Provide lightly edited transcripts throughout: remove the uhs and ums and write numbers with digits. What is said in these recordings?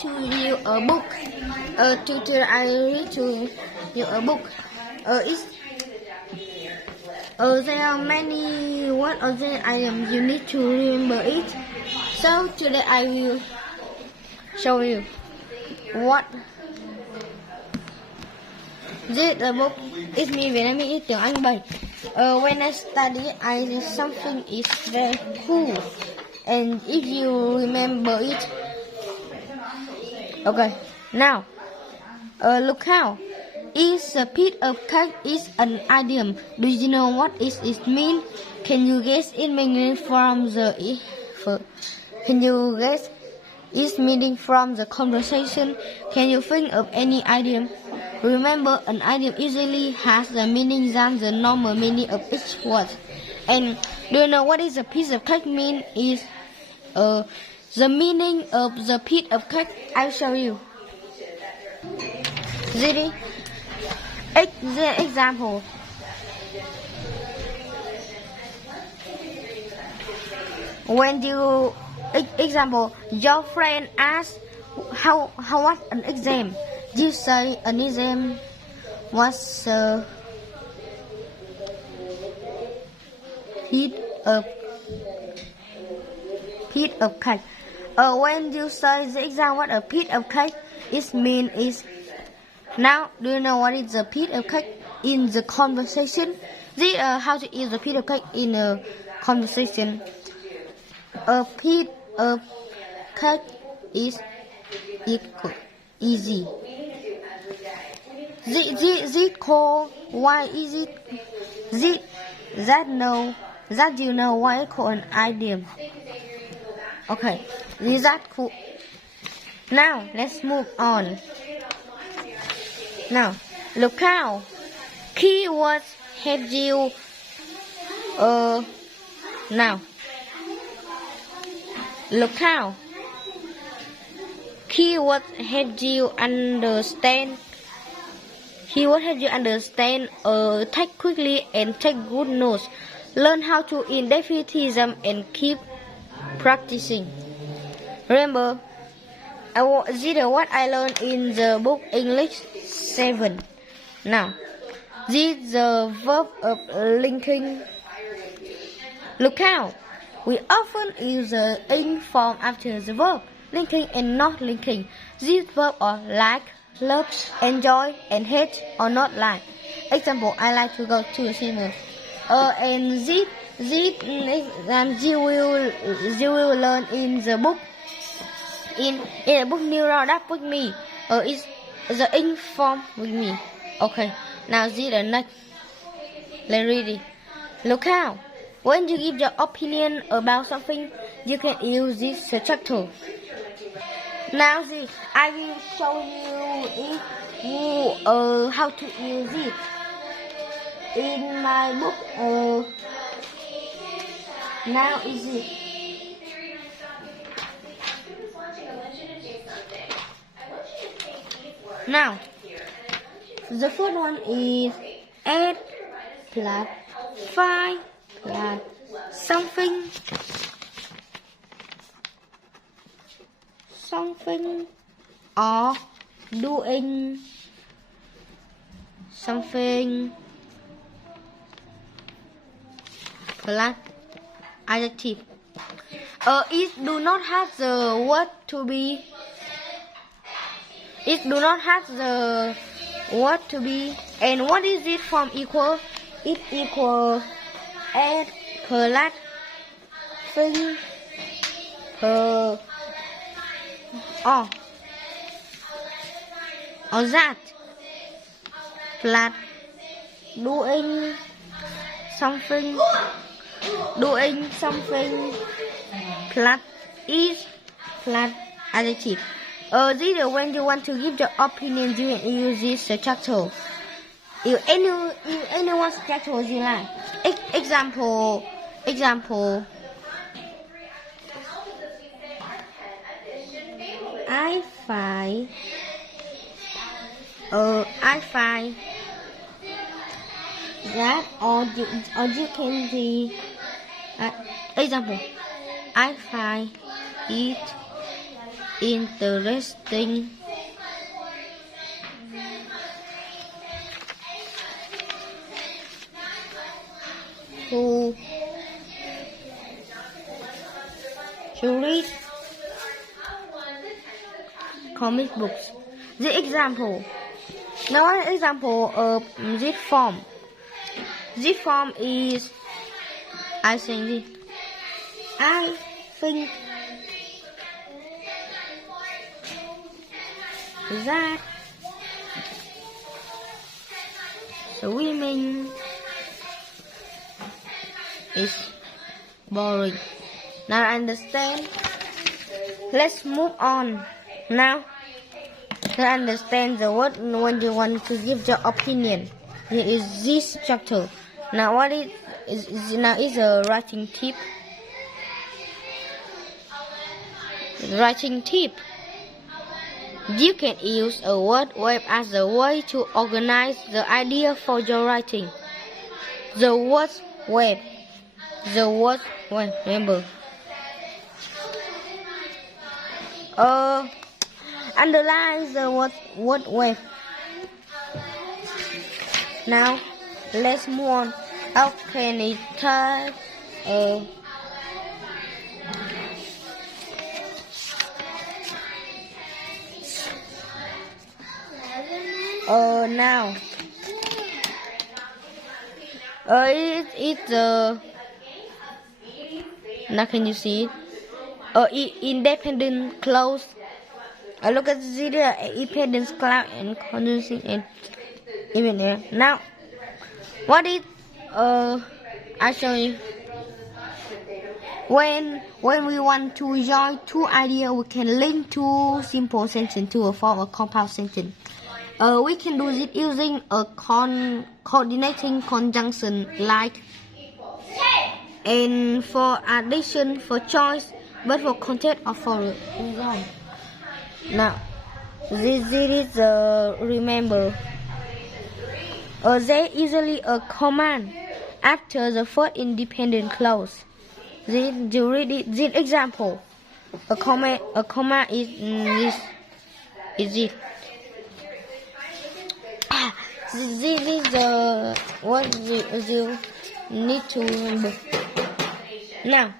to you a book. Tutor, I read to you a book. There are many words or the items you need to remember it. So today I will show you what this book is me Vietnamese tiếng Anh 7. When I study, I something is very cool, and if you remember it, okay. Now, look how. Is a piece of cake is an idiom. Do you know what it means? Can you guess its meaning from the Can you guess its meaning from the conversation? Can you think of any idiom? Remember, an idiom usually has the meaning than the normal meaning of each word. And do you know what is a piece of cake mean? Is the meaning of the piece of cake? I'll show you. Ready? The example. When you example, your friend asks how was an exam? You say an exam was a piece of cake. When you say the exam was a piece of cake, it means is. Now, do you know what is a piece of cake in the conversation? This how to eat the piece of cake in a conversation. A piece of cake is easy. This called why is it? This that you know why it's called an idiom. Okay, is that cool? Now let's move on. Now, look how keywords help you. Now, look how keywords help you understand. Keywords help you understand. Take quickly and take good notes. Learn how to indefinite them and keep practicing. Remember, this is what I learned in the book English 7. Now, this is the verb of linking. Look how we often use the ing form after the verb, linking and not linking. These verbs are like, love, enjoy, and hate or not like. Example, I like to go to the cinema. And this you will learn in the book. In the book New Round Up with me. It's the ing form with me. Okay, now this the next. Let's read it. Look how. When you give your opinion about something, you can use this structure. Now this, I will show you how to use it. In my book, now is it. Now, the first one is 8 plus 5 plus something or doing something plus adjective. It do not have the word to be. It do not have the word to be. And what is it from equal? It equal 8 plus thing or that plus doing something plus is plus adjective. This is when you want to give your opinion, you can use this structure. If anyone structure you like. Example. I find that or you can be example. I find it interesting. To read comic books. The example. Now an example of this form. This form is I think that swimming is boring. Now understand. Let's move on. Now to understand the word when you want to give your opinion. Here is this chapter. Now what is now is a writing tip. Writing tip. You can use a word web as a way to organize the idea for your writing. The word web. Remember. Underline the word web. Now let's move on. How can it type? Now it's now can you see it? Independent clause. Look at the independent clause and condensing and even there. Now what is I show you. When we want to join two ideas, we can link two simple sentences to form a compound sentence. We can do this using a coordinating conjunction like and for addition, for choice, but for content or for result. Now, this is remember. There is usually a command after the first independent clause. This example. A comma is this. Is it? This is what you need to remember. Now,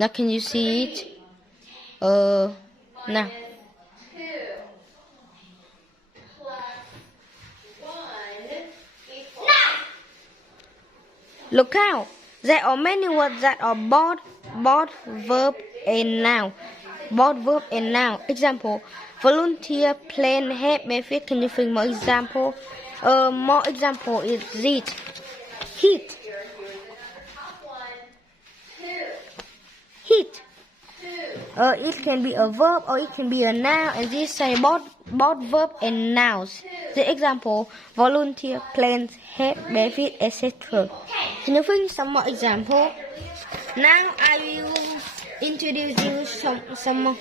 now can you see it? Now. Look out! There are many words that are both verb and noun. Both verb and noun. Example: volunteer, plan, help, benefit. Can you think more example? More example is this. Heat. Heat. It can be a verb or it can be a noun, and these say both verb and nouns. The example: volunteer, plan, help, benefit, etc. Can you think some more example? Now I will introduce you some more.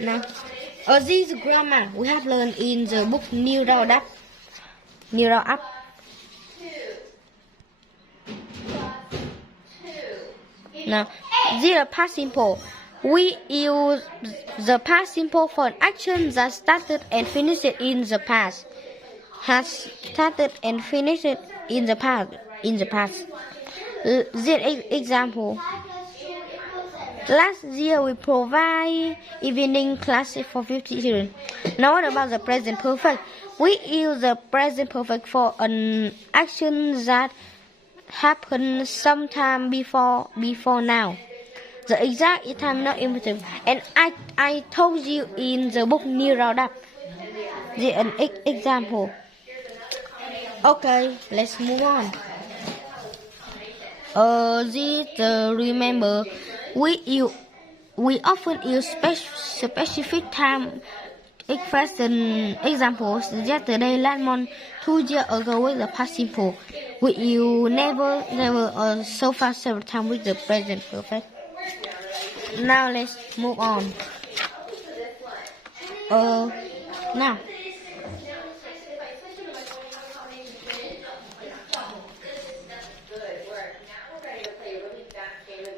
Now, this grammar we have learned in the book New Roundup. Now, the past simple. We use the past simple for an action that started and finished in the past. Has started and finished in the past. The example. Last year we provide evening classes for 50 children. Now what about the present perfect? We use the present perfect for an action that happened sometime before now. The exact time not important. And I told you in the book New Roundup. An example. Okay, let's move on. Remember, we often use specific time expression. Examples: yesterday, last month, 2 years ago with the past simple. We use never, or so far several times with the present perfect. Now let's move on. Now.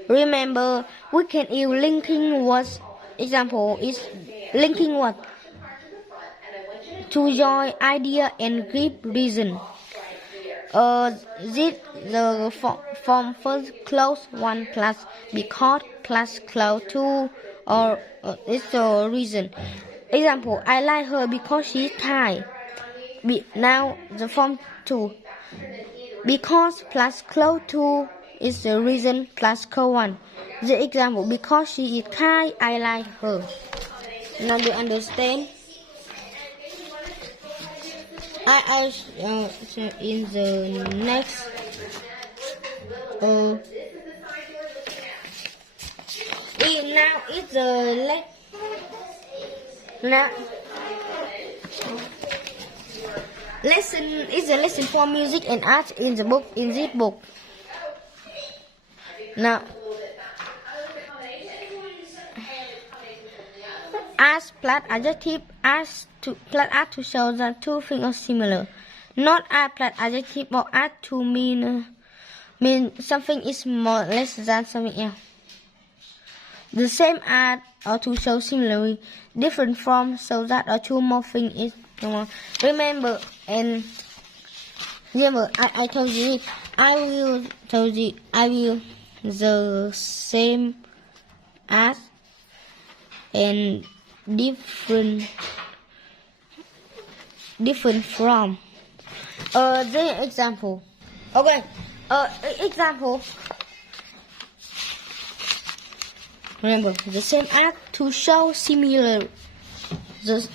Remember, we can use linking words. Example is linking word to join idea and give reason. This the form first close one plus because plus close two or it's the reason. Example, I like her because she's Thai. Now the form 2. Because plus close 2 is the reason plus close 1. The example, because she is Thai, I like her. Now you understand? I in the next now it's the lesson is a lesson for music and art in this book. Now as plus adjective as to plus add to show that two things are similar. Not add plus adjective or add to mean something is more or less than something else. The same add or to show similarly, different from so that or two more things is normal. Remember I told you I will the same as and different from. The example. Okay. Example. Remember the same as to show similar.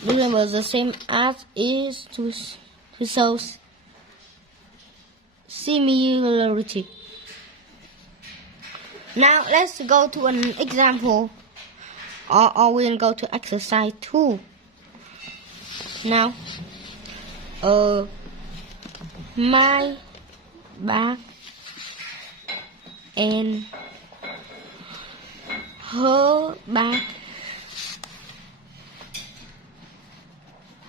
Remember the same as is to show similarity. Now let's go to an example. Or we'll go to exercise 2. Now, my back and her back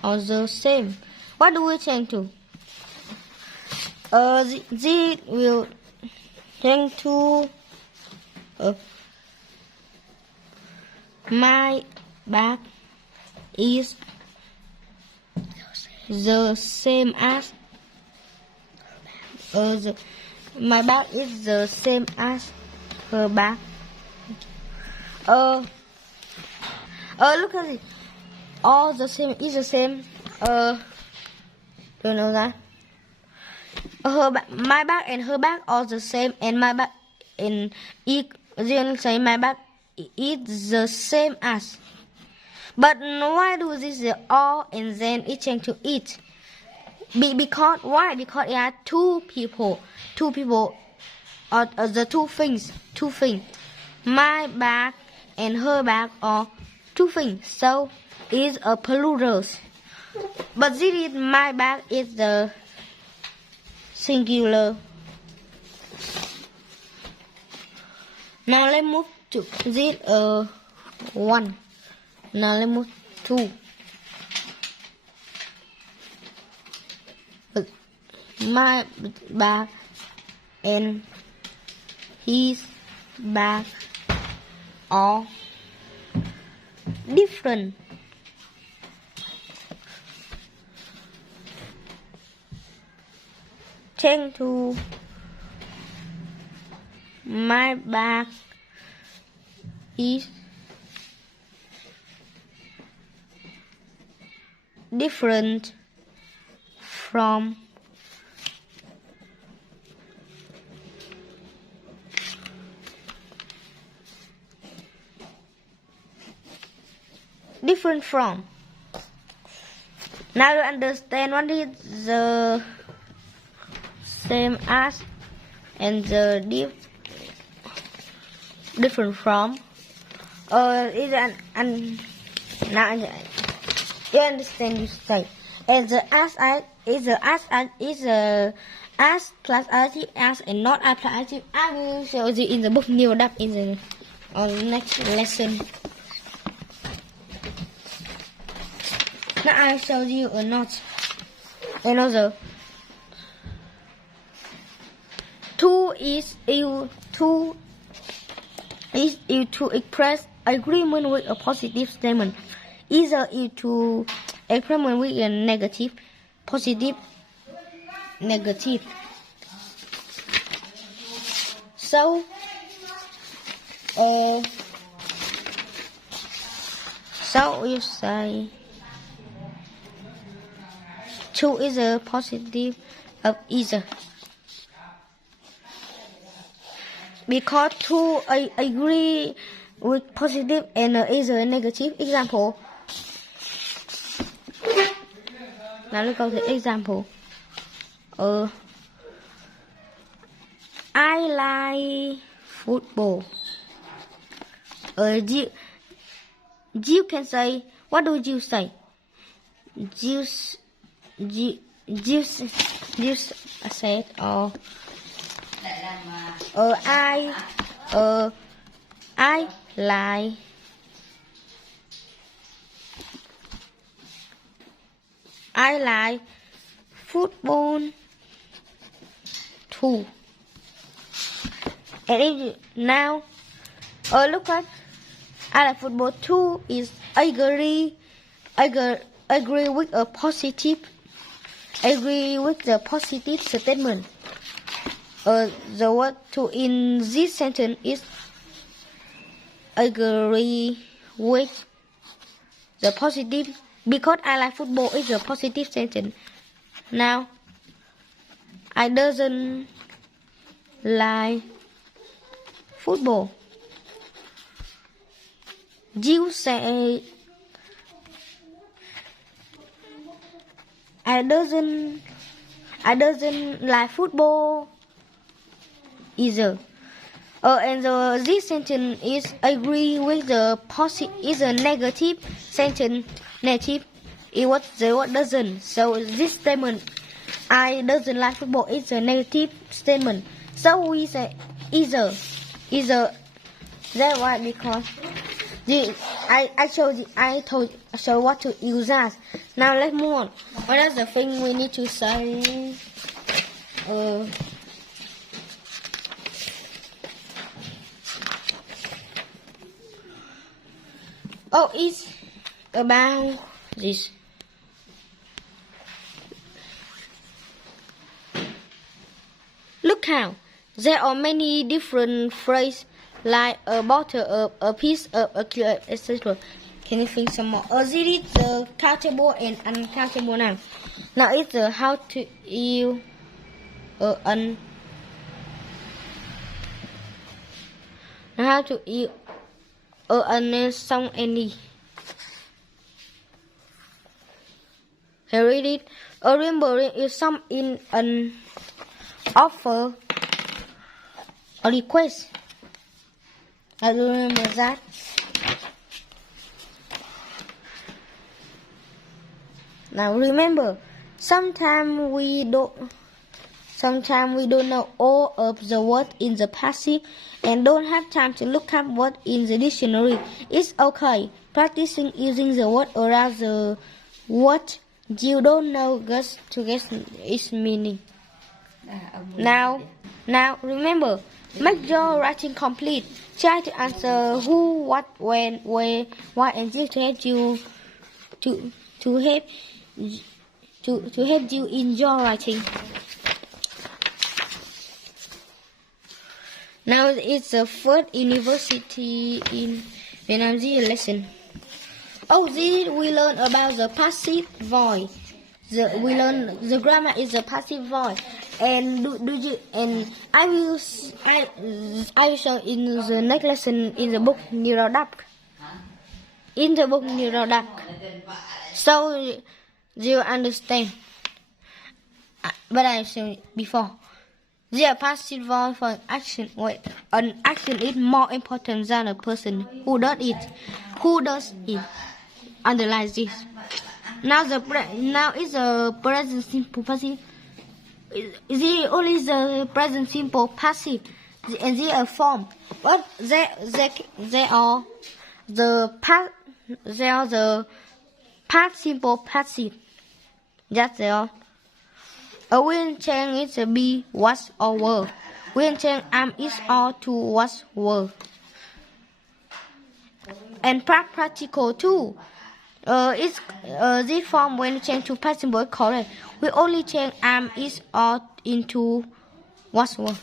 are the same. What do we change to? This will change to my back is the same as my back is the same as her back. Look at it. All the same is the same. Do you know that? My back and her back are the same, and my back and then say my back is the same as. But why do this all and then it change to it? Because why? Because it are two people are the two things. My back and her back are two things, so it's a plural. But this is my back is the singular. Now let's move to this 1. Now let's move 2. My back and his back are different. Change to my back is different from Now you understand what is the same as and the different from. Is now you understand you say. And the as is the as plus adjective as and not as plus adjective. I will show you in the book New Adapt in the next lesson. Now I show you another. 2 is equal to is used to express agreement with a positive statement. Either used to experiment with a negative, positive, negative. So, you say two is a positive of either. Because two agree with positive and either negative. Example. Now let's go to example. I like football. You can say, what do you say? You said, I like football too. And if now, look at, I like football too is agree with a positive, agree with the positive statement. The word to in this sentence is agree with the positive, because I like football is a positive sentence. Now, I doesn't like football. You say, I doesn't like football either. And this sentence is agree with the positive, is a negative sentence. Negative is what the word doesn't. So this statement, I doesn't like football, is a negative statement. So we say either. That's why, because I showed what to use as. Now let's move on. What is the thing we need to say? It's about this. Look how there are many different phrases like a bottle, a piece of, a cure, etc. Can you think some more? This is the countable and uncountable now. Now it's the how to use now how to use song any. Here read it. Remembering is some in an offer or request. I don't remember that. Now remember, sometimes we don't know all of the words in the passive and don't have time to look up what in the dictionary. It's okay. Practicing using the word around the word you don't know just to guess its meaning. Now remember, make your writing complete. Try to answer who, what, when, where, why, and this to help you to help you in your writing. Now it's the first university in Vietnam lesson. This we learn about the passive voice. We learn the grammar is the passive voice. And I will show in the next lesson in the book Neural Duck. In the book Neural Duck. So you understand. But I said before. The passive voice for action. An action is more important than a person who does it. Underline this. Now is the present simple passive. Is it only the present simple passive? And they are form. But they are the past simple passive. That's all. A will change is a be, was, or were. Will change am is or to was, were. and practical too. It's this form when change to past simple correct. We only change am is or into was word.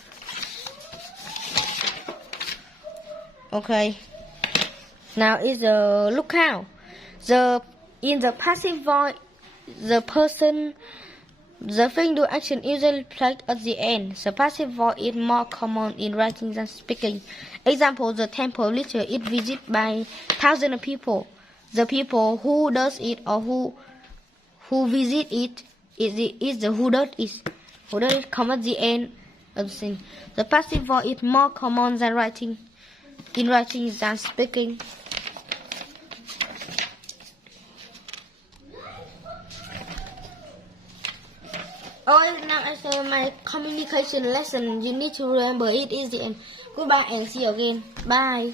Okay. Now is the look how. In the passive voice, the person, the thing do action usually plugged at the end. The passive voice is more common in writing than speaking. Example: the temple literally is visited by thousands of people. The people who does it or who visit it is the who does it come at the end of the thing. The passive voice is more common than writing than speaking. Oh, now after my communication lesson, you need to remember it is the end. Goodbye and see you again. Bye.